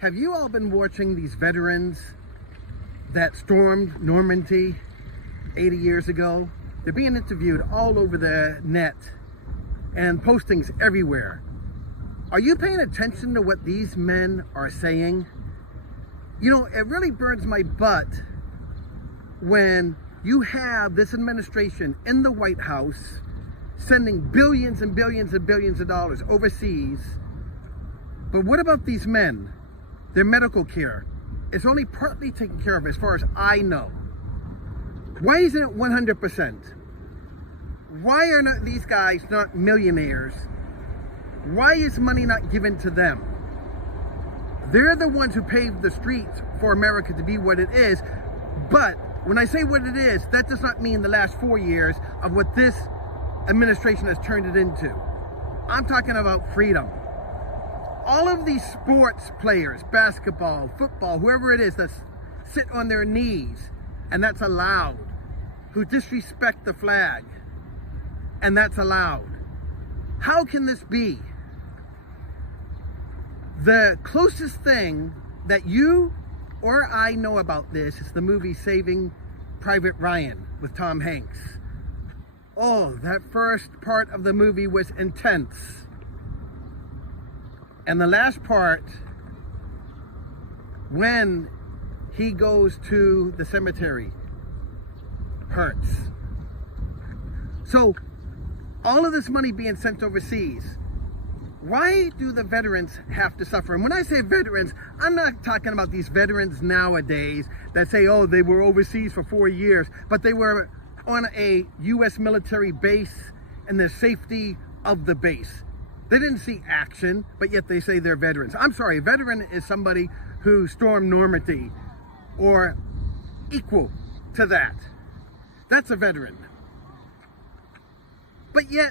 Have you all been watching these veterans that stormed Normandy 80 years ago? They're being interviewed all over the net and postings everywhere. Are you paying attention to what these men are saying? You know, it really burns my butt when you have this administration in the White House sending billions and billions and billions of dollars overseas. But what about these men? Their medical care is only partly taken care of as far as I know. Why isn't it 100%? Why are not these guys not millionaires? Why is money not given to them? They're the ones who paved the streets for America to be what it is. But when I say what it is, that does not mean the last 4 years of what this administration has turned it into. I'm talking about freedom. All of these sports players, basketball, football, whoever it is that sit on their knees, and that's allowed, who disrespect the flag, and that's allowed. How can this be? The closest thing that you or I know about this is the movie Saving Private Ryan with Tom Hanks. Oh, that first part of the movie was intense. And the last part, when he goes to the cemetery, hurts. So, all of this money being sent overseas, why do the veterans have to suffer? And when I say veterans, I'm not talking about these veterans nowadays that say, oh, they were overseas for 4 years, but they were on a U.S. military base and the safety of the base. They didn't see action, but yet they say they're veterans. I'm sorry, a veteran is somebody who stormed Normandy or equal to that. That's a veteran. But yet,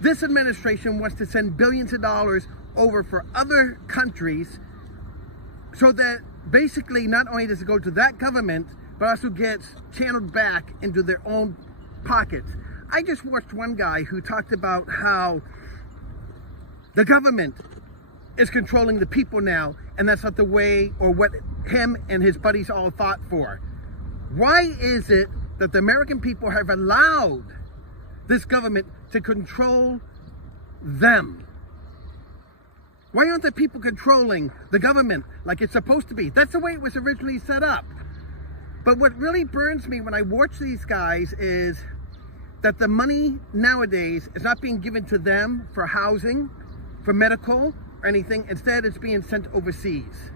this administration wants to send billions of dollars over for other countries so that basically not only does it go to that government, but also gets channeled back into their own pockets. I just watched one guy who talked about how the government is controlling the people now, and that's not the way or what him and his buddies all fought for. Why is it that the American people have allowed this government to control them? Why aren't the people controlling the government like it's supposed to be? That's the way it was originally set up. But what really burns me when I watch these guys is that the money nowadays is not being given to them for housing, for medical, or anything. Instead, it's being sent overseas.